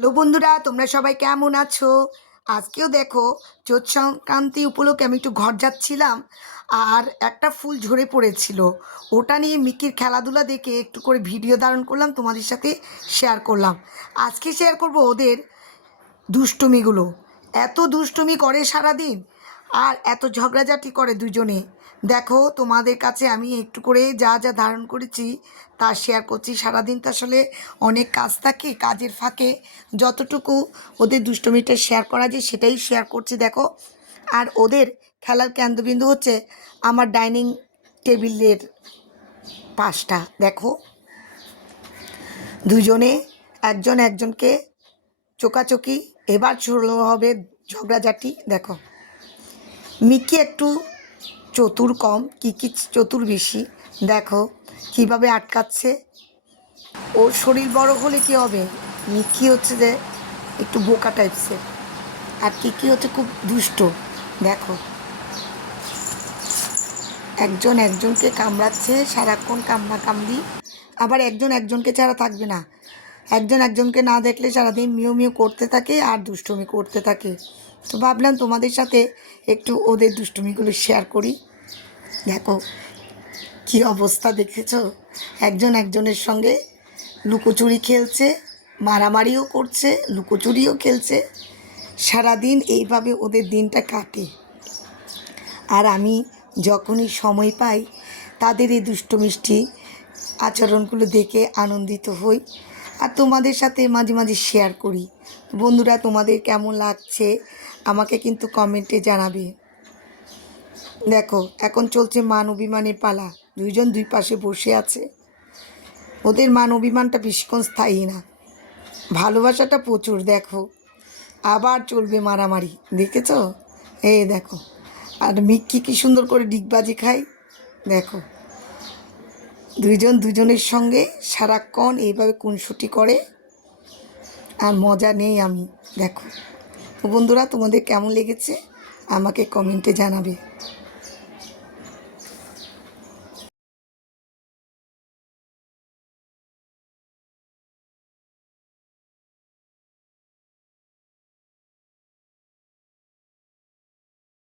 Hello বন্ধুরা, তোমরা সবাই কেমন আছো? আজকেও দেখো চোৎ সংক্রান্তি উপলক্ষে আমি একটু ঘর যাচ্ছিলাম আর একটা ফুল ঝরে পড়েছিল। ওটা নিয়ে মিকির খেলাধুলা দেখে একটু করে ভিডিও ধারণ করলাম, তোমাদের সাথে শেয়ার করলাম। আজকে শেয়ার করব ওদের দুষ্টুমিগুলো। এত দুষ্টুমি করে সারাদিন আর এত ঝগড়াঝাটি করে দুজনে। দেখো, তোমাদের কাছে আমি একটু করে যা যা ধারণ করেছি তা শেয়ার করছি। সারাদিন তো আসলে অনেক কাজ থাকে, কাজের ফাঁকে। যতটুকু ওদের দুষ্টমিটা শেয়ার করা যায়, সেটাই শেয়ার করছি, দেখো। আর ওদের খেলার কেন্দ্রবিন্দু হচ্ছে আমার ডাইনিং টেবিলের পাশটা, দেখো। দুজনে, একজন একজনকে চোকাচোকি এবার শুরু হবে ঝগড়াঝাটি, দেখো। মিকি একটু চতুর কম, কিকি চতুর বেশি। দেখো, কীভাবে আটকাচ্ছে। ওর শরীর বড় হলে কি হবে? মিকি হচ্ছে যে একটু বোকা টাইপসের আর কিকি হচ্ছে খুব দুষ্ট। দেখো। একজন একজনকে কামড়াচ্ছে, সারাক্ষণ কামড়া কামড়ি আবার একজন একজনকে ছাড়া থাকবে না। একজন একজনকে না দেখলে সারাদিন মিও মিও করতে থাকে আর দুষ্টুমি করতে থাকে। তো ভাবলাম তোমাদের সাথে একটু ওদের দুষ্টুমিগুলো শেয়ার করি। দেখো, কি অবস্থা দেখেছ? একজন একজনের সঙ্গে লুকোচুরি খেলছে, মারামারিও করছে, লুকোচুরিও খেলছে। সারাদিন এইভাবে ওদের দিনটা কাটে। আর আমি যখনই সময় পাই, তাদের এই দুষ্ট মিষ্টি আচরণগুলো দেখে আনন্দিত হই। আর তোমাদের সাথে মাঝে মাঝে শেয়ার করি। বন্ধুরা, তোমাদের কেমন লাগছে? আমাকে কিন্তু কমেন্টে জানাবে। দেখো, এখন চলছে মান অভিমানের পালা। দুইজন দুই পাশে বসে আছে। ওদের মান অভিমানটা বেশিক্ষণ স্থায়ী না। ভালোবাসাটা প্রচুর, দেখো। আবার চলবে মারামারি, দেখেছ? এই দেখো। আর মিক্কি কি সুন্দর করে ডিগবাজি খায়, দেখো। দুইজন দুজনের সঙ্গে সারাক্ষণ এইভাবে কুনসুটি করে, আর মজা নেই আমি, দেখো। বন্ধুরা, তোমাদের কেমন লেগেছে? আমাকে কমেন্টে জানাবে।